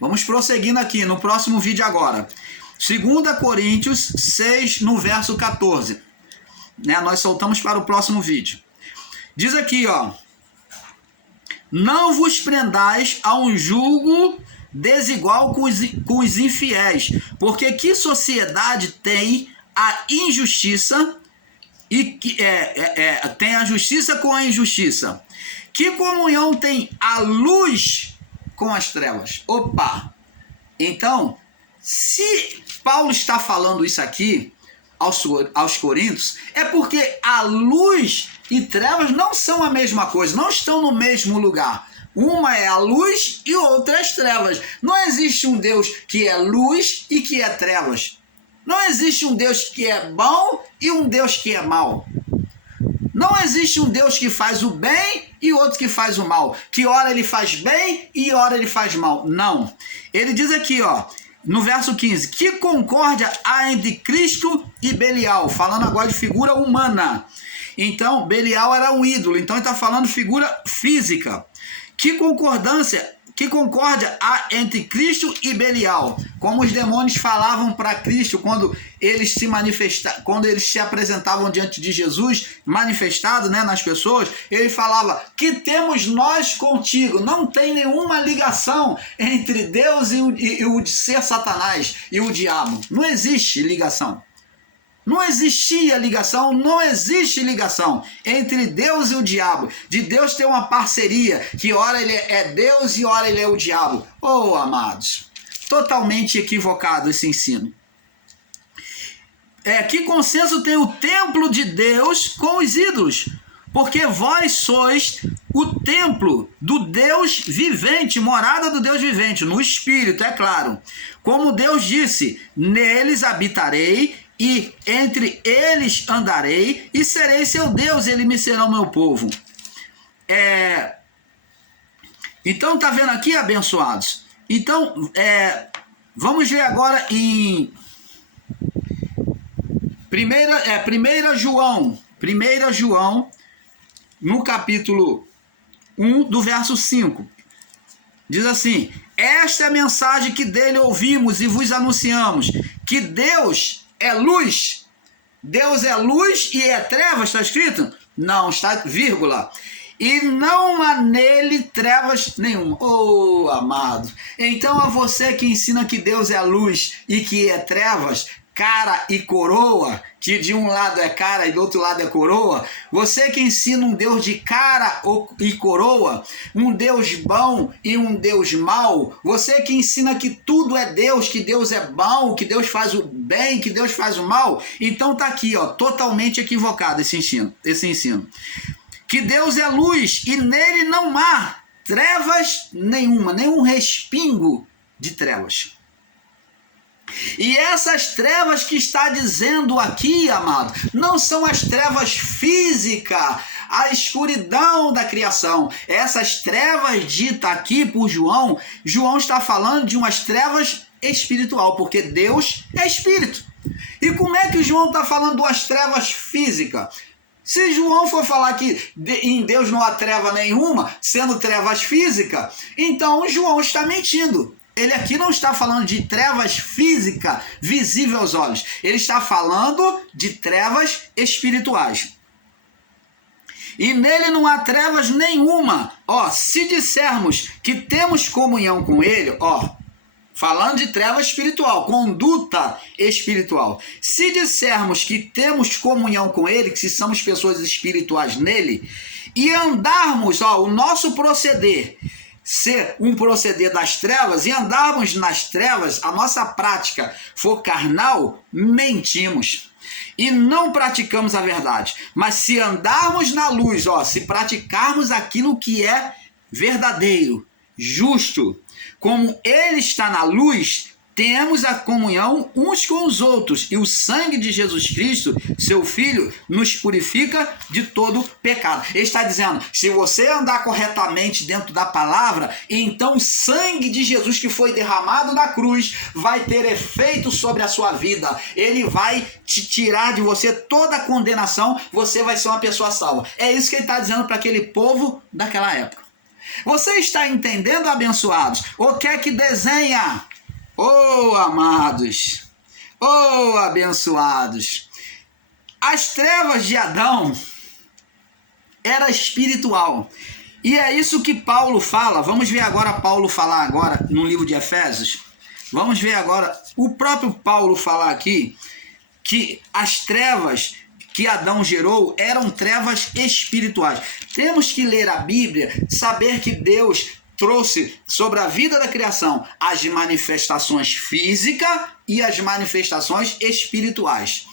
Vamos prosseguindo aqui no próximo vídeo agora. 2 Coríntios 6, no verso 14. Né? Nós soltamos para o próximo vídeo. Diz aqui, ó. Não vos prendais a um julgo desigual com os infiéis, porque que sociedade tem a injustiça e tem a justiça com a injustiça? Que comunhão tem a luz com as trevas? Opa! Então, se Paulo está falando isso aqui aos Coríntios, é porque a luz e trevas não são a mesma coisa, não estão no mesmo lugar. Uma é a luz e outra é as trevas. Não existe um Deus que é luz e que é trevas. Não existe um Deus que é bom e um Deus que é mau. Não existe um Deus que faz o bem e outro que faz o mal. Que hora ele faz bem e hora ele faz mal. Não. Ele diz aqui, ó, no verso 15, que concórdia há entre Cristo e Belial, falando agora de figura humana. Então, Belial era um ídolo, então ele está falando figura física. Que concórdia há entre Cristo e Belial? Como os demônios falavam para Cristo quando eles se apresentavam diante de Jesus, manifestado, né, nas pessoas, ele falava, que temos nós contigo? Não tem nenhuma ligação entre Deus e o de ser Satanás e o diabo. Não existe ligação. Não existia ligação, não existe ligação entre Deus e o diabo. De Deus ter uma parceria, que ora ele é Deus e ora ele é o diabo. Oh, amados, totalmente equivocado esse ensino. Que consenso tem o templo de Deus com os ídolos? Porque vós sois o templo do Deus vivente, morada do Deus vivente, no Espírito, é claro. Como Deus disse, neles habitarei, e entre eles andarei, e serei seu Deus, eles me serão meu povo. Então, tá vendo aqui, abençoados? Então, vamos ver agora em 1 João, no capítulo 1, do verso 5. Diz assim, esta é a mensagem que dele ouvimos e vos anunciamos, que Deus é luz. Deus é luz e é trevas, está escrito? Não, está vírgula. E não há nele trevas nenhuma. Oh, amado. Então a você que ensina que Deus é luz e que é trevas, cara e coroa, que de um lado é cara e do outro lado é coroa, você que ensina um Deus de cara e coroa, um Deus bom e um Deus mau, você que ensina que tudo é Deus, que Deus é bom, que Deus faz o bem, que Deus faz o mal, então tá aqui, ó, totalmente equivocado esse ensino. Que Deus é luz e nele não há trevas nenhuma, nenhum respingo de trevas. E essas trevas que está dizendo aqui, amado, não são as trevas físicas, a escuridão da criação. Essas trevas ditas aqui por João está falando de umas trevas espiritual, porque Deus é espírito. E como é que João está falando de umas trevas físicas? Se João for falar que em Deus não há treva nenhuma, sendo trevas físicas, então João está mentindo. Ele aqui não está falando de trevas físicas visíveis aos olhos. Ele está falando de trevas espirituais. E nele não há trevas nenhuma. Ó, se dissermos que temos comunhão com ele, ó, falando de treva espiritual, conduta espiritual. Se dissermos que temos comunhão com ele, que se somos pessoas espirituais nele, e andarmos, ó, o nosso proceder ser um proceder das trevas e andarmos nas trevas, a nossa prática for carnal, mentimos e não praticamos a verdade. Mas se andarmos na luz, ó, se praticarmos aquilo que é verdadeiro, justo, como ele está na luz, temos a comunhão uns com os outros, e o sangue de Jesus Cristo, seu Filho, nos purifica de todo pecado. Ele está dizendo, se você andar corretamente dentro da palavra, então o sangue de Jesus que foi derramado na cruz vai ter efeito sobre a sua vida. Ele vai te tirar de você toda a condenação, você vai ser uma pessoa salva. É isso que ele está dizendo para aquele povo daquela época. Você está entendendo, abençoados? Ou quer que desenha? Oh, amados! Oh, abençoados! As trevas de Adão era espiritual. E é isso que Paulo fala. Vamos ver agora Paulo falar agora no livro de Efésios. Vamos ver agora o próprio Paulo falar aqui que as trevas que Adão gerou eram trevas espirituais. Temos que ler a Bíblia, saber que Deus trouxe sobre a vida da criação as manifestações físicas e as manifestações espirituais.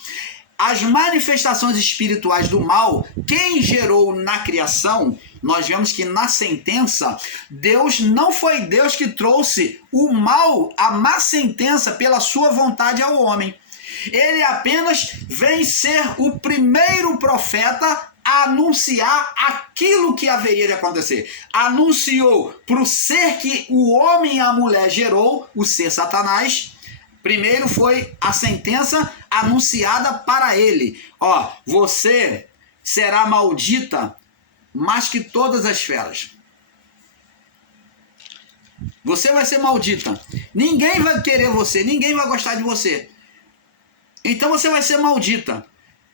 As manifestações espirituais do mal, quem gerou na criação, nós vemos que na sentença, Deus não foi Deus que trouxe o mal, a má sentença pela sua vontade ao homem. Ele apenas vem ser o primeiro profeta a anunciar aquilo que haveria de acontecer. Anunciou para o ser que o homem e a mulher gerou, o ser Satanás. Primeiro foi a sentença anunciada para ele. Ó, você será maldita mais que todas as feras. Você vai ser maldita. Ninguém vai querer você, ninguém vai gostar de você. Então você vai ser maldita.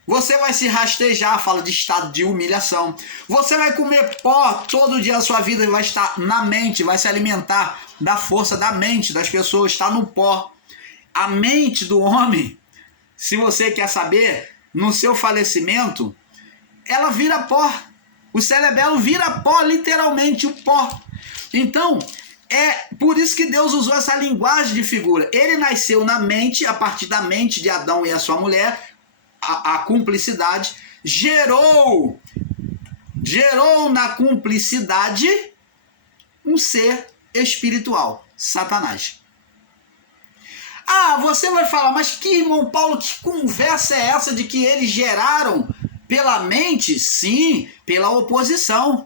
Você vai se rastejar, fala de estado de humilhação. Você vai comer pó todo dia da sua vida e vai estar na mente, vai se alimentar da força da mente das pessoas, está no pó. A mente do homem, se você quer saber, no seu falecimento, ela vira pó. O cerebelo vira pó, literalmente o pó. Então, é por isso que Deus usou essa linguagem de figura. Ele nasceu na mente, a partir da mente de Adão e a sua mulher, a cumplicidade, gerou na cumplicidade um ser espiritual, Satanás. Ah, você vai falar, mas que irmão Paulo, que conversa é essa de que eles geraram pela mente? Sim, pela oposição.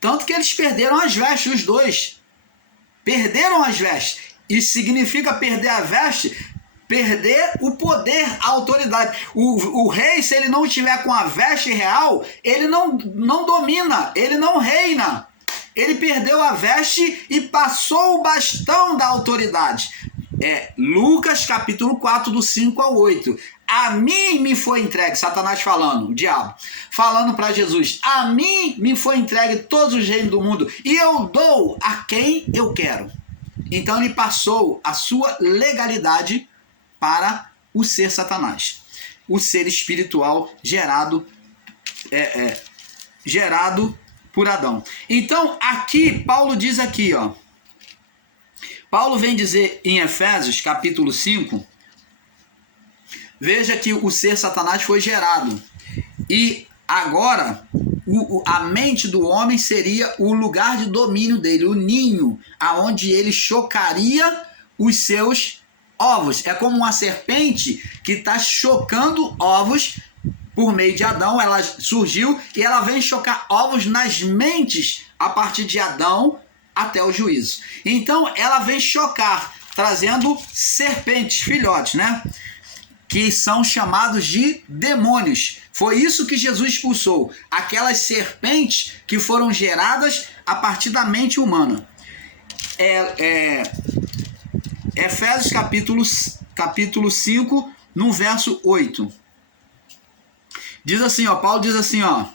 Tanto que eles perderam as vestes, os dois. Perderam as vestes. Isso significa perder a veste, perder o poder, a autoridade. O rei, se ele não estiver com a veste real, ele não domina, ele não reina. Ele perdeu a veste e passou o bastão da autoridade. Lucas capítulo 4, do 5 ao 8. A mim me foi entregue, Satanás falando, o diabo, falando para Jesus, a mim me foi entregue todos os reinos do mundo e eu dou a quem eu quero. Então ele passou a sua legalidade para o ser Satanás, o ser espiritual gerado por Adão. Então aqui, Paulo diz aqui, ó, Paulo vem dizer em Efésios capítulo 5, veja que o ser Satanás foi gerado. E agora, a mente do homem seria o lugar de domínio dele, o ninho, aonde ele chocaria os seus ovos. É como uma serpente que está chocando ovos por meio de Adão. Ela surgiu e ela vem chocar ovos nas mentes a partir de Adão até o juízo. Então, ela vem chocar, trazendo serpentes, filhotes, né? Que são chamados de demônios. Foi isso que Jesus expulsou. Aquelas serpentes que foram geradas a partir da mente humana. Efésios capítulo 5, no verso 8. Diz assim, ó, Paulo diz assim, ó.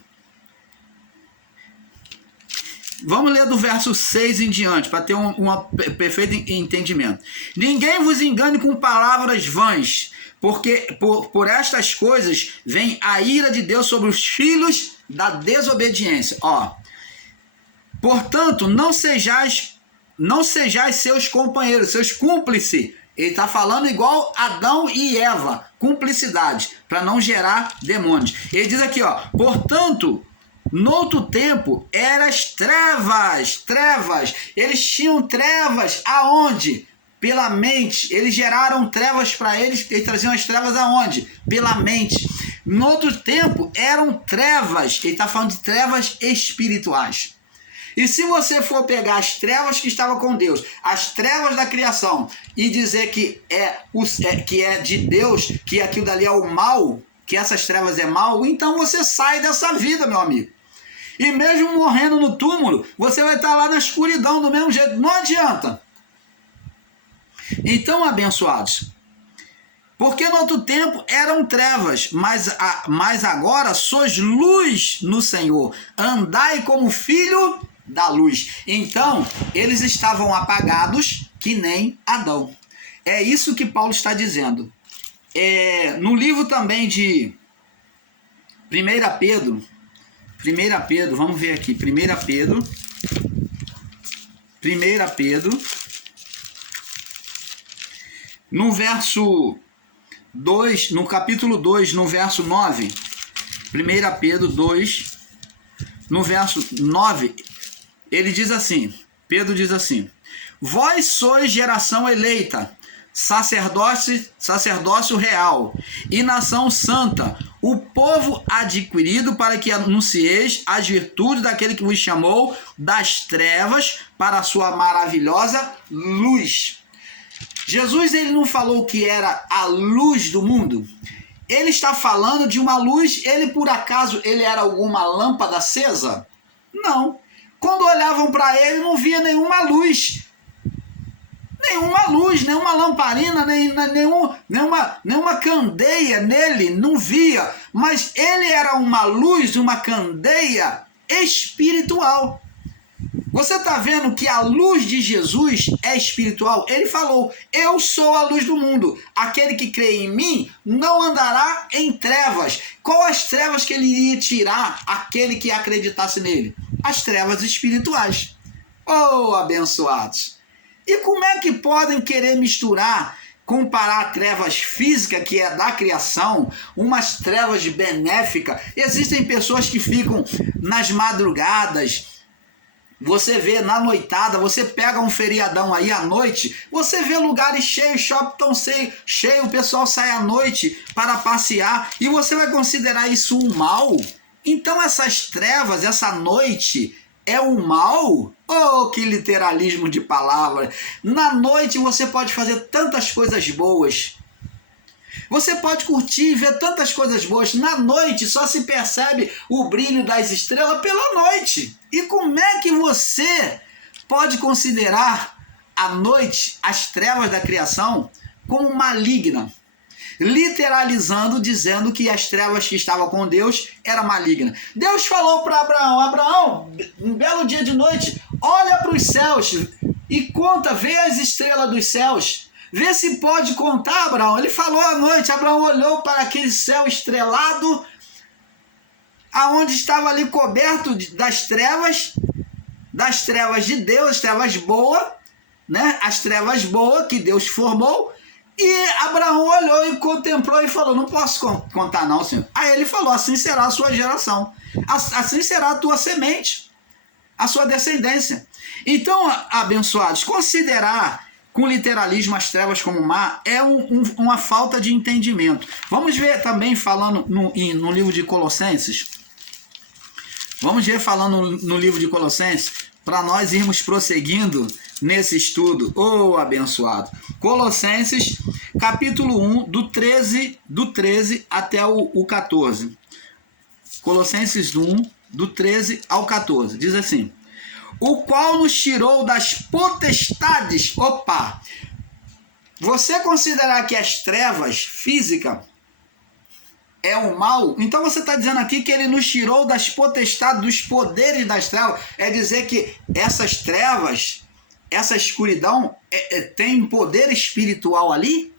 Vamos ler do verso 6 em diante, para ter um perfeito entendimento. Ninguém vos engane com palavras vãs, porque por estas coisas vem a ira de Deus sobre os filhos da desobediência. Ó, portanto, não sejais seus companheiros, seus cúmplices. Ele está falando igual Adão e Eva, cumplicidade, para não gerar demônios. Ele diz aqui, ó, portanto, noutro tempo, eras trevas. Eles tinham trevas aonde? Pela mente. Eles geraram trevas para eles traziam as trevas aonde? Pela mente. Noutro tempo, eram trevas. Ele está falando de trevas espirituais. E se você for pegar as trevas que estavam com Deus, as trevas da criação, e dizer que é de Deus, que aquilo dali é o mal, que essas trevas é mal, então você sai dessa vida, meu amigo. E mesmo morrendo no túmulo, você vai estar lá na escuridão do mesmo jeito. Não adianta. Então, abençoados, porque no outro tempo eram trevas, mas agora sois luz no Senhor. Andai como filho da luz. Então, eles estavam apagados que nem Adão. É isso que Paulo está dizendo. No livro também de 1 Pedro, vamos ver aqui, 1 Pedro, no verso 2, no capítulo 2, no verso 9, 1 Pedro 2, no verso 9, ele diz assim, Pedro diz assim, vós sois geração eleita, sacerdócio real e nação santa, o povo adquirido para que anuncieis as virtudes daquele que vos chamou das trevas para a sua maravilhosa luz. Jesus, ele não falou que era a luz do mundo? Ele está falando de uma luz. Ele, por acaso, ele era alguma lâmpada acesa? Não. Quando olhavam para ele, não via nenhuma luz, nenhuma lamparina, nenhuma candeia nele, não via. Mas ele era uma luz, uma candeia espiritual. Você está vendo que a luz de Jesus é espiritual? Ele falou, eu sou a luz do mundo. Aquele que crê em mim não andará em trevas. Qual as trevas que ele iria tirar aquele que acreditasse nele? As trevas espirituais. Oh, abençoados! E como é que podem querer misturar, comparar a trevas física, que é da criação, umas trevas benéficas? Existem pessoas que ficam nas madrugadas. Você vê na noitada, você pega um feriadão aí à noite, você vê lugares cheios, shopping tão cheio, o pessoal sai à noite para passear, e você vai considerar isso um mal? Então essas trevas, essa noite, é o mal? Oh, que literalismo de palavra! Na noite você pode fazer tantas coisas boas. Você pode curtir e ver tantas coisas boas. Na noite só se percebe o brilho das estrelas pela noite. E como é que você pode considerar a noite, as trevas da criação, como maligna? Literalizando, dizendo que as trevas que estavam com Deus era maligna. Deus falou para Abraão, Abraão, um belo dia de noite, olha para os céus e conta, vê as estrelas dos céus. Vê se pode contar, Abraão. Ele falou à noite, Abraão olhou para aquele céu estrelado, aonde estava ali coberto das trevas de Deus, as trevas boas, né? As trevas boas que Deus formou. E Abraão olhou e contemplou e falou, não posso contar não, Senhor. Aí ele falou, assim será a sua geração, assim será a tua semente, a sua descendência. Então, abençoados, considerar com literalismo as trevas como má é uma falta de entendimento. Vamos ver também falando no livro de Colossenses. Vamos ver falando no livro de Colossenses, para nós irmos prosseguindo nesse estudo. Oh, abençoado! Colossenses, capítulo 1, do 13 até o 14. Colossenses 1, do 13 ao 14. Diz assim, o qual nos tirou das potestades. Opa! Você considerar que as trevas físicas é o mal, então você está dizendo aqui que ele nos tirou das potestades, dos poderes das trevas. É dizer que essas trevas, essa escuridão, tem poder espiritual ali?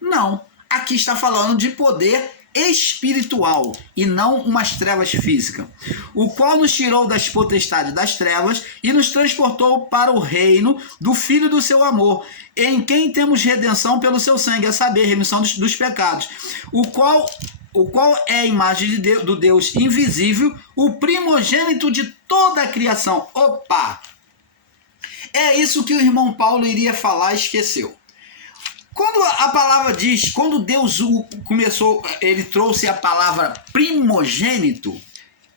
Não. Aqui está falando de poder espiritual e não umas trevas físicas. O qual nos tirou das potestades das trevas e nos transportou para o reino do Filho do seu amor, em quem temos redenção pelo seu sangue, a saber, remissão dos pecados, o qual é a imagem do Deus invisível, o primogênito de toda a criação. Opa! É isso que o irmão Paulo iria falar e esqueceu. Quando a palavra diz, quando Deus começou, ele trouxe a palavra primogênito,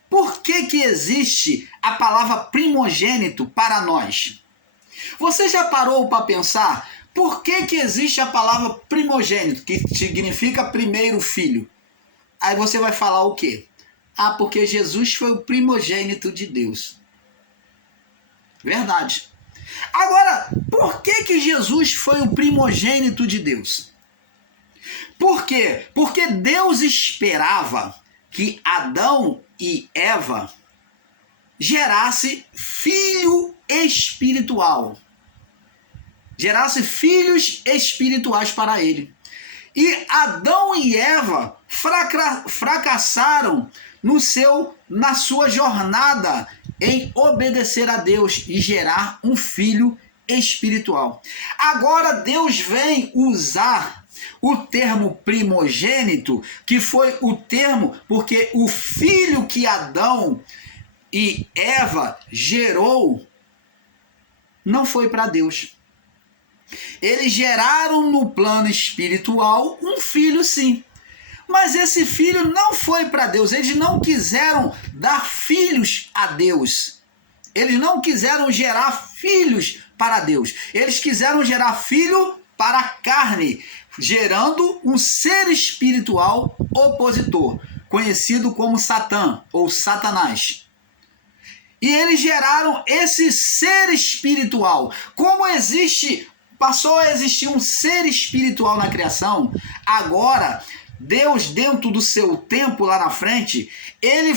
por que existe a palavra primogênito para nós? Você já parou para pensar por que existe a palavra primogênito, que significa primeiro filho? Aí você vai falar o quê? Ah, porque Jesus foi o primogênito de Deus. Verdade. Agora, por que Jesus foi o primogênito de Deus? Por quê? Porque Deus esperava que Adão e Eva gerasse filho espiritual. Gerasse filhos espirituais para ele. E Adão e Eva fracassaram na sua jornada em obedecer a Deus e gerar um filho espiritual. Agora Deus vem usar o termo primogênito, que foi o termo porque o filho que Adão e Eva gerou não foi para Deus. Eles geraram no plano espiritual um filho, sim. Mas esse filho não foi para Deus. Eles não quiseram dar filhos a Deus. Eles não quiseram gerar filhos para Deus. Eles quiseram gerar filho para a carne, gerando um ser espiritual opositor, conhecido como Satã ou Satanás. E eles geraram esse ser espiritual. Como passou a existir um ser espiritual na criação, agora Deus, dentro do seu tempo lá na frente, ele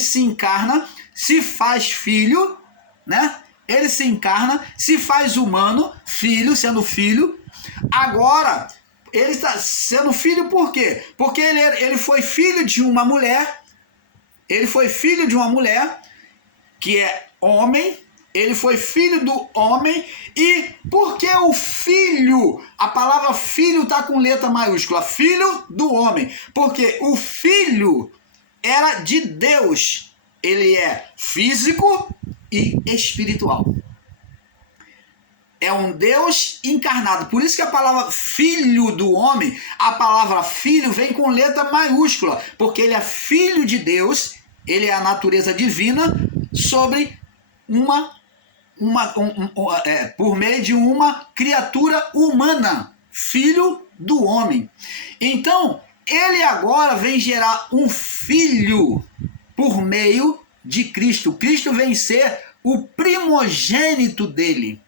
se encarna, se faz filho, né? Ele se encarna, se faz humano, filho, sendo filho. Agora, ele está sendo filho por quê? Porque ele foi filho de uma mulher, que é homem, ele foi filho do homem, e porque o filho, a palavra filho está com letra maiúscula, filho do homem, porque o filho era de Deus, ele é físico e espiritual. É um Deus encarnado, por isso que a palavra filho do homem, a palavra filho vem com letra maiúscula, porque ele é filho de Deus, ele é a natureza divina sobre por meio de uma criatura humana, filho do homem. Então, ele agora vem gerar um filho por meio de Cristo. Cristo vem ser o primogênito dele.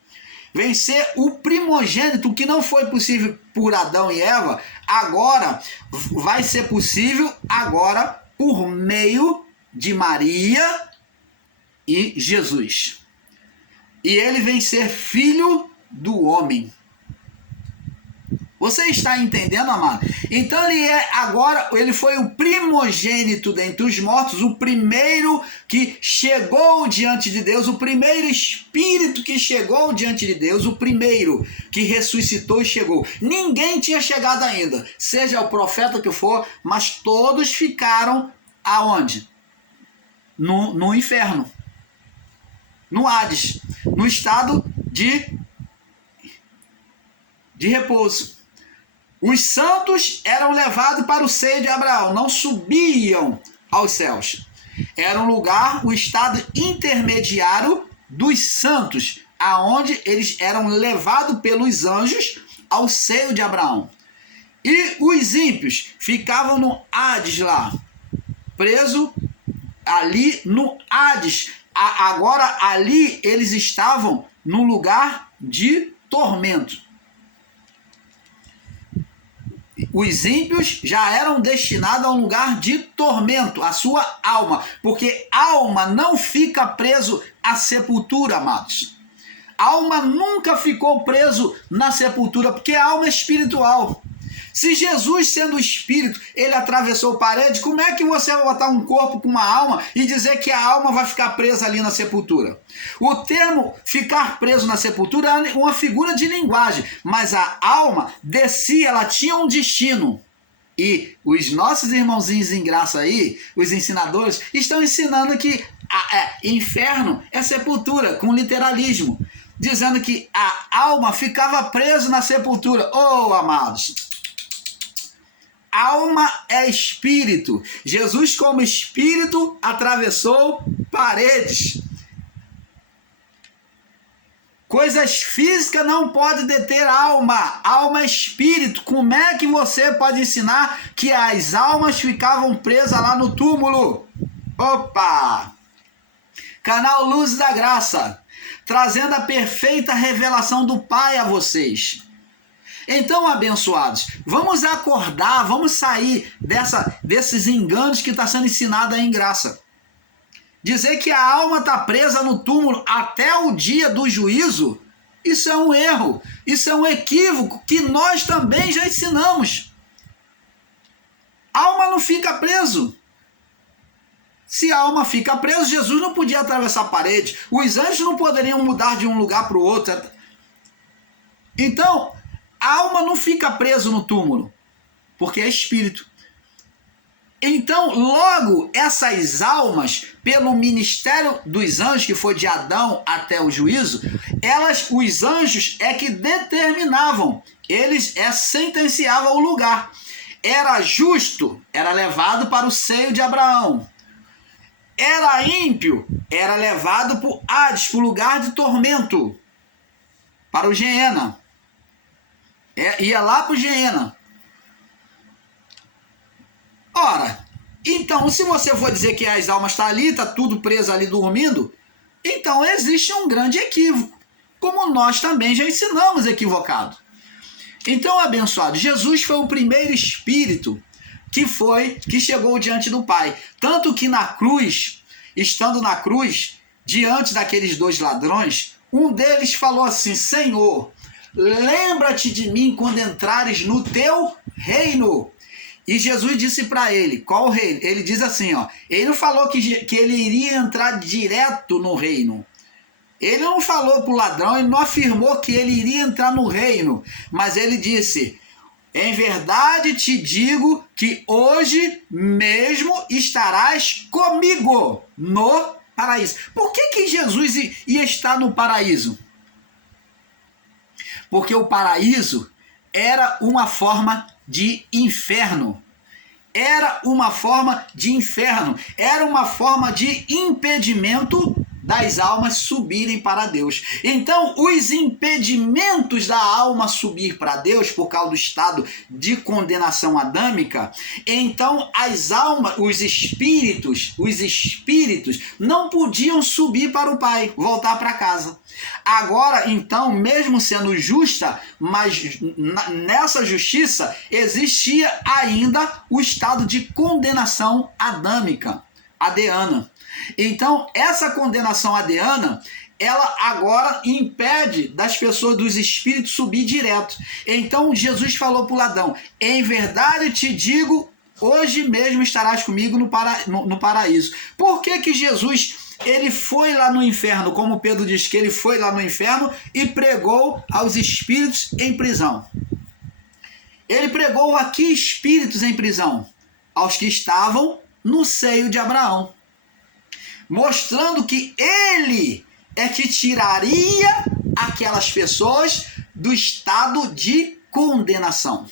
Vem ser o primogênito que não foi possível por Adão e Eva, agora vai ser possível agora por meio de Maria e Jesus. E ele vem ser filho do homem. Você está entendendo, amado? Então ele foi o primogênito dentre os mortos, o primeiro que chegou diante de Deus, o primeiro espírito que chegou diante de Deus, o primeiro que ressuscitou e chegou. Ninguém tinha chegado ainda, seja o profeta que for, mas todos ficaram aonde? No inferno. No Hades, no estado de repouso. Os santos eram levados para o seio de Abraão, não subiam aos céus. Era um lugar, o estado intermediário dos santos, aonde eles eram levados pelos anjos ao seio de Abraão. E os ímpios ficavam no Hades lá, preso ali no Hades. Agora ali eles estavam no lugar de tormento. Os ímpios já eram destinados a um lugar de tormento, a sua alma, porque alma não fica preso à sepultura, amados. Alma nunca ficou preso na sepultura, porque a alma é espiritual. Se Jesus, sendo espírito, ele atravessou parede, como é que você vai botar um corpo com uma alma e dizer que a alma vai ficar presa ali na sepultura? O termo ficar preso na sepultura é uma figura de linguagem, mas a alma descia, ela tinha um destino. E os nossos irmãozinhos em graça aí, os ensinadores, estão ensinando que inferno é sepultura, com literalismo, dizendo que a alma ficava presa na sepultura. Oh, amados! Alma é espírito. Jesus, como espírito, atravessou paredes. Coisas físicas não podem deter alma. Alma é espírito. Como é que você pode ensinar que as almas ficavam presas lá no túmulo? Opa! Canal Luz da Graça, trazendo a perfeita revelação do Pai a vocês. Então, abençoados, vamos acordar, vamos sair desses enganos que está sendo ensinado aí em graça. Dizer que a alma está presa no túmulo até o dia do juízo, isso é um erro, isso é um equívoco que nós também já ensinamos. A alma não fica preso. Se a alma fica presa, Jesus não podia atravessar a parede, os anjos não poderiam mudar de um lugar para o outro. Então, a alma não fica presa no túmulo, porque é espírito. Então, logo, essas almas, pelo ministério dos anjos, que foi de Adão até o juízo, os anjos é que determinavam, eles sentenciavam o lugar. Era justo, era levado para o seio de Abraão. Era ímpio, era levado para o Hades, para o lugar de tormento, para o Geena. Ia lá para o Geena. Ora, então, se você for dizer que as almas estão ali, está tudo preso ali dormindo, então existe um grande equívoco, como nós também já ensinamos equivocado. Então, abençoado, Jesus foi o primeiro espírito que chegou diante do Pai. Tanto que na cruz, estando na cruz, diante daqueles dois ladrões, um deles falou assim: Senhor, lembra-te de mim quando entrares no teu reino. E Jesus disse para ele, qual reino? Ele diz assim, ó, ele não falou que ele iria entrar direto no reino. Ele não falou para o ladrão, ele não afirmou que ele iria entrar no reino, mas ele disse: em verdade te digo que hoje mesmo estarás comigo no paraíso. Por que Jesus ia estar no paraíso? Porque o paraíso era uma forma de inferno. Era uma forma de inferno. Era uma forma de impedimento das almas subirem para Deus. Então, os impedimentos da alma subir para Deus, por causa do estado de condenação adâmica, então as almas, os espíritos não podiam subir para o Pai, voltar para casa. Agora, então, mesmo sendo justa, mas nessa justiça existia ainda o estado de condenação adâmica, adeana. Então, essa condenação adeana, ela agora impede das pessoas, dos espíritos, subir direto. Então, Jesus falou para o ladrão: em verdade te digo, hoje mesmo estarás comigo no paraíso. Por que Jesus, ele foi lá no inferno, como Pedro diz que ele foi lá no inferno e pregou aos espíritos em prisão? Ele pregou a que espíritos em prisão? Aos que estavam no seio de Abraão, mostrando que ele é que tiraria aquelas pessoas do estado de condenação.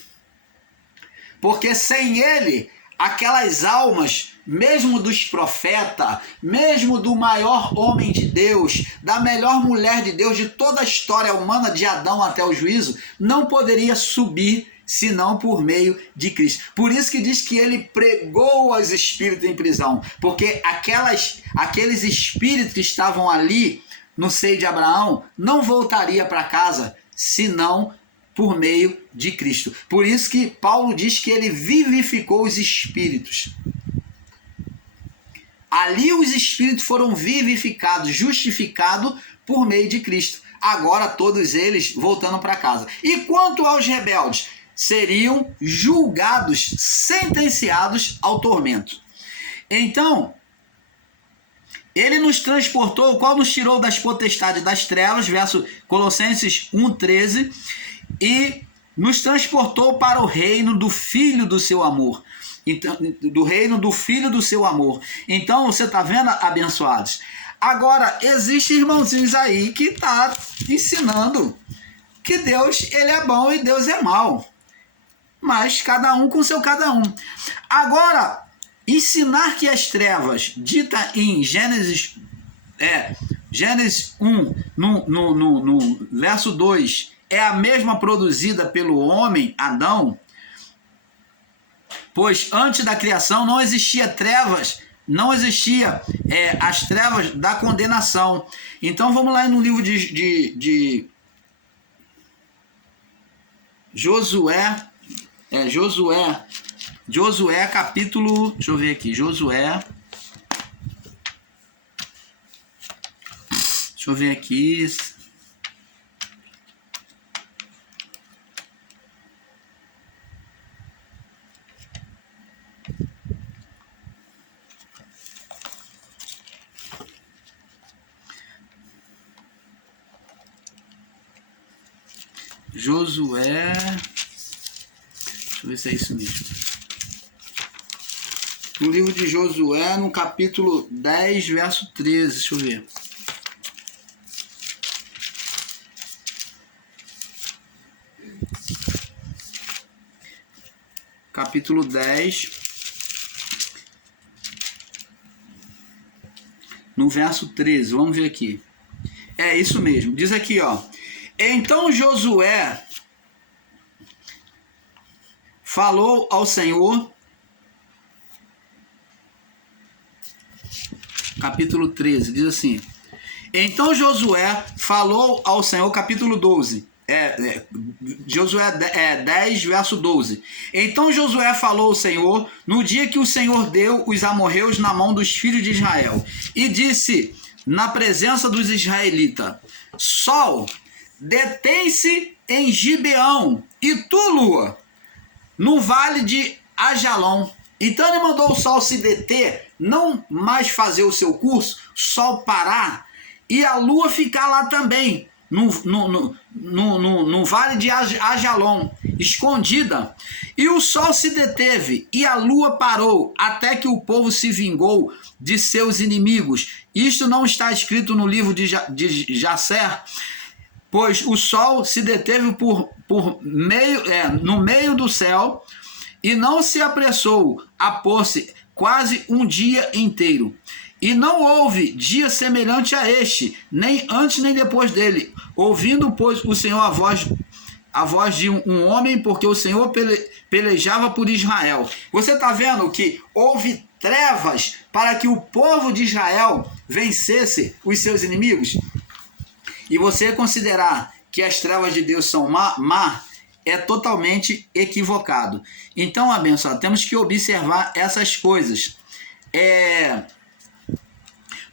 Porque sem ele, aquelas almas, mesmo dos profetas, mesmo do maior homem de Deus, da melhor mulher de Deus, de toda a história humana, de Adão até o juízo, não poderia subir senão por meio de Cristo. Por isso que diz que ele pregou aos espíritos em prisão, porque aqueles espíritos que estavam ali no seio de Abraão não voltaria para casa senão por meio de Cristo. Por isso que Paulo diz que ele vivificou os espíritos. Ali os espíritos foram vivificados, justificados por meio de Cristo. Agora todos eles voltando para casa. E quanto aos rebeldes, seriam julgados, sentenciados ao tormento. Então, ele nos transportou, o qual nos tirou das potestades das trevas, verso Colossenses 1,13, e nos transportou para o reino do Filho do seu amor. Então, do reino do Filho do seu amor. Então, você está vendo, abençoados? Agora, existem irmãozinhos aí que estão ensinando que Deus, ele é bom e Deus é mau. Mas cada um com seu cada um. Agora, ensinar que as trevas, dita em Gênesis Gênesis 1, no verso 2, é a mesma produzida pelo homem, Adão, pois antes da criação não existia trevas, não existia as trevas da condenação. Então vamos lá no livro de Josué, Josué capítulo, deixa eu ver aqui, Josué, deixa eu ver aqui, Josué, deixa eu ver se é isso mesmo. No livro de Josué, no capítulo 10, verso 13, deixa eu ver. Capítulo 10, no verso 13, vamos ver aqui. É isso mesmo, diz aqui, ó. Então Josué falou ao Senhor, capítulo 13, diz assim. Então Josué falou ao Senhor, capítulo 12, Josué 10, verso 12. Então Josué falou ao Senhor no dia que o Senhor deu os amorreus na mão dos filhos de Israel, e disse na presença dos israelitas: Sol, detém-se em Gibeão, e tu, lua, no vale de Ajalon. Então ele mandou o sol se deter, não mais fazer o seu curso, sol parar, e a lua ficar lá também, no vale de Ajalon, escondida. E o sol se deteve, e a lua parou, até que o povo se vingou de seus inimigos. Isto não está escrito no livro de Jacer, pois o sol se deteve no meio do céu, e não se apressou a pôr-se quase um dia inteiro. E não houve dia semelhante a este, nem antes nem depois dele, ouvindo, pois, o Senhor a voz de um homem, porque o Senhor pelejava por Israel. Você está vendo que houve trevas para que o povo de Israel vencesse os seus inimigos? E você considerar que as trevas de Deus são má, é totalmente equivocado. Então, abençoado, temos que observar essas coisas.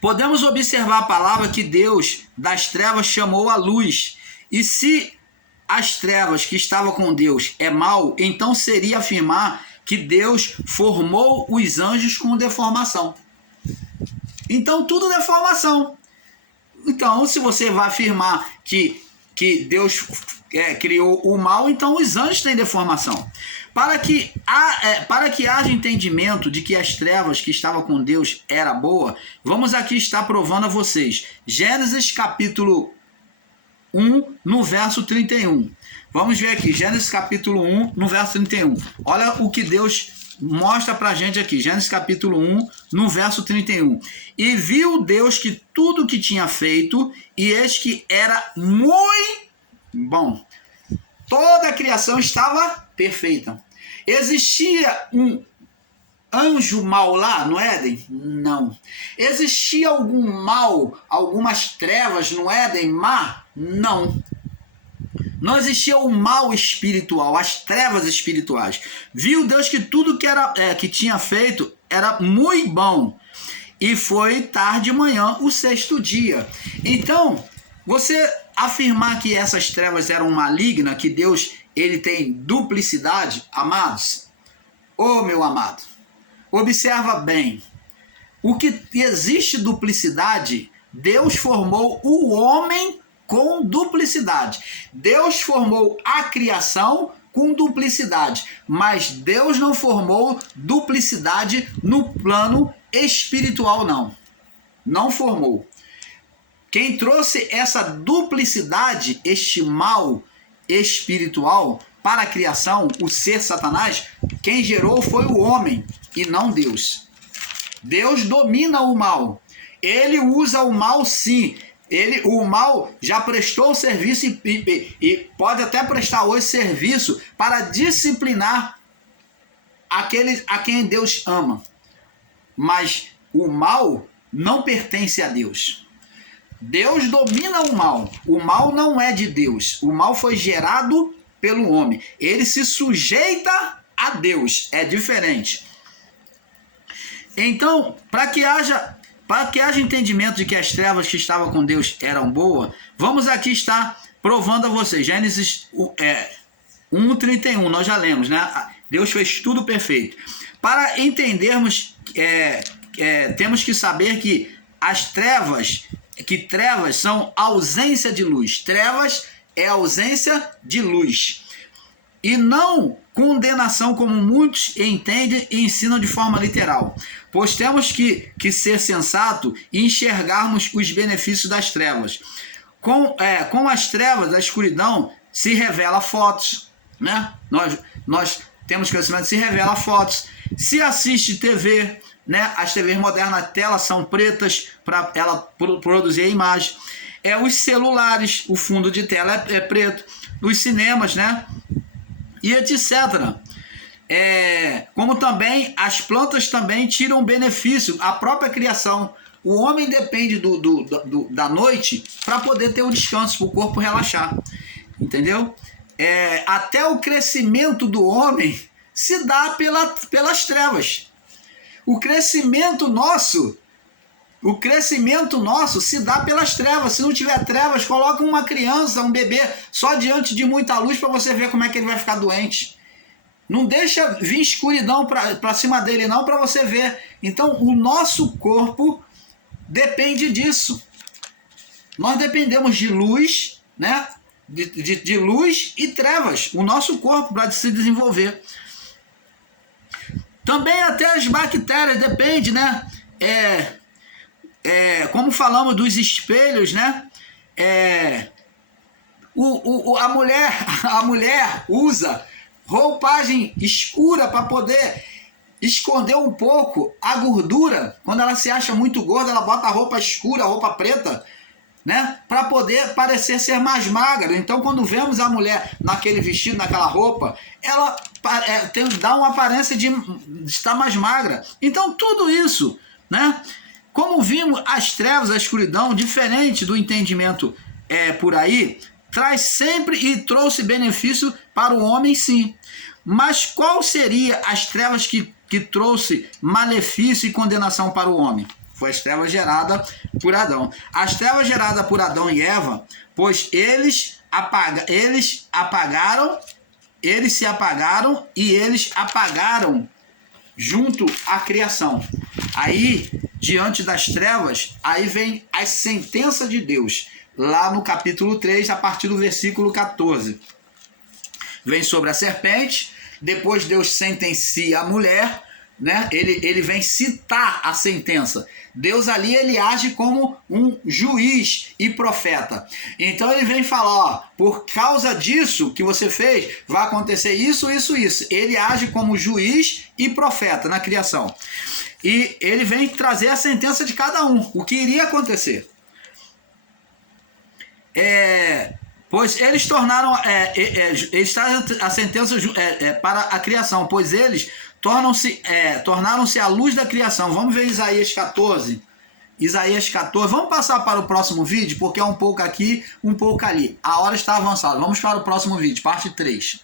Podemos observar a palavra que Deus das trevas chamou a luz. E se as trevas que estavam com Deus é mal, então seria afirmar que Deus formou os anjos com deformação. Então, tudo deformação. Então, se você vai afirmar que Deus criou o mal, então os anjos têm deformação. Para que haja entendimento de que as trevas que estavam com Deus era boa, vamos aqui estar provando a vocês. Gênesis capítulo 1, no verso 31. Vamos ver aqui, Gênesis capítulo 1, no verso 31. Olha o que Deus mostra pra gente aqui, Gênesis capítulo 1, no verso 31. E viu Deus que tudo que tinha feito, e eis que era muito bom. Toda a criação estava perfeita. Existia um anjo mau lá no Éden? Não. Existia algum mal, algumas trevas no Éden má? Não. Não existia o mal espiritual, as trevas espirituais. Viu Deus que tudo que tinha feito era muito bom. E foi tarde de manhã, o sexto dia. Então, você afirmar que essas trevas eram malignas, que Deus ele tem duplicidade, amados? Ô meu amado, observa bem. O que existe duplicidade, Deus formou o homem com duplicidade. Deus formou a criação com duplicidade, mas Deus não formou duplicidade no plano espiritual, não. Não formou. Quem trouxe essa duplicidade, este mal espiritual para a criação, o ser Satanás, quem gerou foi o homem e não Deus. Deus domina o mal. Ele usa o mal, sim, O mal já prestou serviço e pode até prestar hoje serviço para disciplinar aqueles a quem Deus ama. Mas o mal não pertence a Deus. Deus domina o mal. O mal não é de Deus. O mal foi gerado pelo homem. Ele se sujeita a Deus. É diferente. Então, para que haja entendimento de que as trevas que estavam com Deus eram boas, vamos aqui estar provando a vocês. Gênesis 1:31, nós já lemos, né? Deus fez tudo perfeito. Para entendermos, temos que saber que trevas são ausência de luz. Trevas é ausência de luz. E não condenação, como muitos entendem e ensinam de forma literal. Pois temos que ser sensato e enxergarmos os benefícios das trevas. Com as trevas, a escuridão se revela fotos, né? Nós temos conhecimento, se revela fotos. Se assiste TV, né? As TVs modernas, as telas são pretas para ela produzir a imagem. Os celulares, o fundo de tela é preto. Os cinemas, né? E etc. Como também as plantas também tiram benefício, a própria criação. O homem depende da noite para poder ter o descanso, para o corpo relaxar. Entendeu? Até o crescimento do homem se dá pelas trevas. O crescimento nosso se dá pelas trevas. Se não tiver trevas, coloca uma criança, um bebê, só diante de muita luz para você ver como é que ele vai ficar doente. Não deixa vir escuridão para cima dele não, para você ver. Então, o nosso corpo depende disso. Nós dependemos de luz, né? De luz e trevas. O nosso corpo para se desenvolver. Também até as bactérias depende, né? Como falamos dos espelhos, né? A mulher usa roupagem escura para poder esconder um pouco a gordura. Quando ela se acha muito gorda, ela bota a roupa escura, a roupa preta, né? Para poder parecer ser mais magra. Então, quando vemos a mulher naquele vestido, naquela roupa, ela dá uma aparência de estar mais magra. Então, tudo isso, né? Como vimos, as trevas, a escuridão, diferente do entendimento por aí, traz sempre e trouxe benefício para o homem, sim. Mas qual seria as trevas que trouxe malefício e condenação para o homem? Foi as trevas geradas por Adão. As trevas geradas por Adão e Eva, pois eles se apagaram e eles apagaram junto à criação. Aí, diante das trevas, aí vem a sentença de Deus. Lá no capítulo 3, a partir do versículo 14. Vem sobre a serpente, depois Deus sentencia a mulher, né? Ele vem citar a sentença. Deus ali, ele age como um juiz e profeta. Então ele vem falar, ó, por causa disso que você fez, vai acontecer isso, isso, isso. Ele age como juiz e profeta na criação. E ele vem trazer a sentença de cada um, o que iria acontecer. Pois eles tornaram, eles trazem a sentença para a criação, pois eles tornaram-se a luz da criação. Vamos ver Isaías 14. Isaías 14. Vamos passar para o próximo vídeo, porque é um pouco aqui, um pouco ali. A hora está avançada. Vamos para o próximo vídeo, parte 3.